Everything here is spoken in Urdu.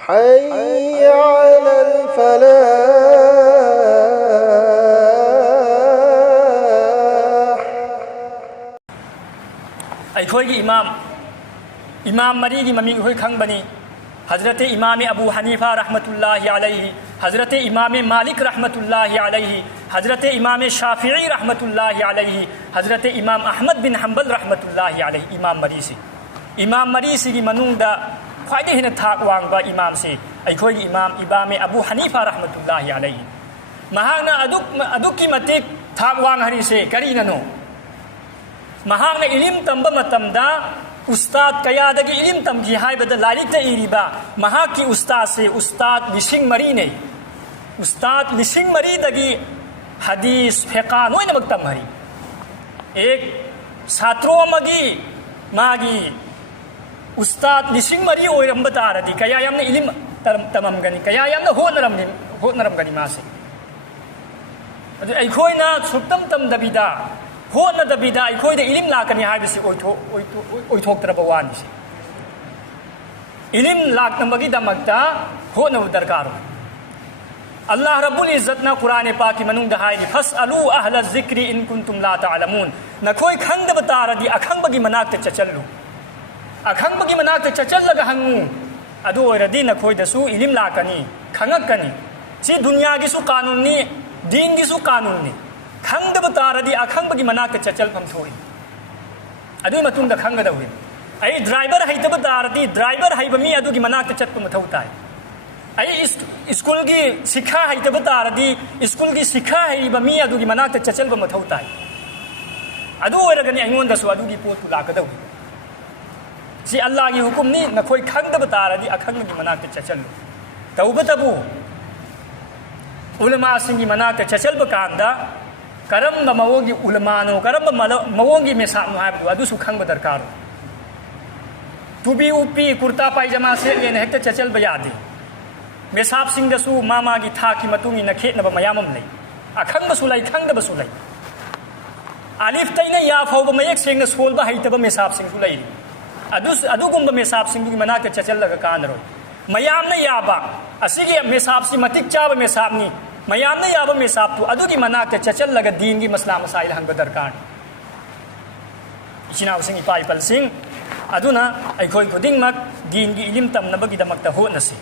حي على الفلاح. أيخوي إمام مريجي ممي أخوي خنبني حضرت امام ابو حنیفہ رحمۃ اللہ علیہ، حضرت امام مالک رحمۃ اللہ علیہ، حضرت امام شافعی رحمۃ اللہ علیہ، حضرت امام احمد بن حنبل رحمۃ اللہ علیہ. امام مریسی کی منوندا خواہدے ہن تھاک وانگبا امام سے ایکھوئی امام ابو حنیفہ رحمۃ اللہ علیہ. مہانا ادوک کی متک تھاک وانگ ہری سے کریننو مہانا علم تمبا متمدا استاد کیادگی علم تمگی ہائبد لائرکتا ایریبا مہا کی استاد سے استاد لشنگ مری نے استاد لشنگ مری دگی حدیث فقہ نوئی نمک تم ہری ایک ساترو مگی ماگی استاد لشنگ مری اوئی رمبتا آردی کیا یامنا علم تمام گنی کیا یامنا ہو نرم گنی ماں سے ایکھوئی نا سکتم تم دبیدا ہو نہ دبیدا ایکھوئی دا علم لاکنی ہائی بسی اوئی تھوک طرف وانی سے علم لاکن مگی دا مگتا ہو نہ درکار ہو. اللہ رب العزت نا قرآن پاکی منون دہائی دی فَاسْأَلُوا أَهْلَ الذِّكْرِ إِن كُنْتُمْ لَا تَعْلَمُونَ. نہ کوئی کھنگ دا بتا رہا دی اکھنگ بگی مناکتا چچلو اکھنگ بگی مناکتا چچل لگا ہنگو ادو اوئی ردی نہ کوئی دسو علم لاکنی کھنگک کنی چی دنیا کی سو قانون نی دین کی سو قانون نی کھنگ دا بتا رہا دی اکھنگ بگی مناکتا چچل پھم تھوڑی ادوی متون دا کھنگ دا ہوئی ای ڈرائیور ہے تب بتا رہا دی ڈرائیور ہے بمی ادو کی مناکتا چت پھم تھوتا ہے ای اسکول کی سکھا ہے تب بتا رہا دی اسکول کی سکھا ہے بمی ادو کی مناکتا چچل پھم تھوتا ہے ادو اوئی رگنی اینگون دا سو ادو کی پوت لاکتا ہوئی سی اللہ کی حکم نہیں نہ کوئی کھنگ دا بتا رہا دی اکھنگ بگی مناکتا چچل لو توبہ تبو علماء سنگی مناکتا چچل بکاندا کرم موگی علمانو کرم موگی میسانو ہے ادو سو کھنگ بدرکارو توبی اوپی کرتا پائجما سے یہ نہتا چچل بیادی میساب سنگ دسو ماما کی تھا کی متونگی نکھیت نبا میامم لئی اکھنگ بسولائی کھنگ دا بسولائی علیف تینا یا فوب میک سنگ سول با حیطبا میساب سنگ سولائی ادو گمبا میساب سنگ کی مناکتا چچل لگا کان روی میام نا یابا اسی کی میساب سی متک چابا میساب نی میام نا یابا میساب تو ادو کی مناکتا چچل لگا دین کی مسئلہ مسائل ہنگ بدرکان اچھنا اسنگی پائی پل سنگ ادو نا ایکھوئی کو دنگ مک دین کی علم تم نبگی دمکتا ہو نسی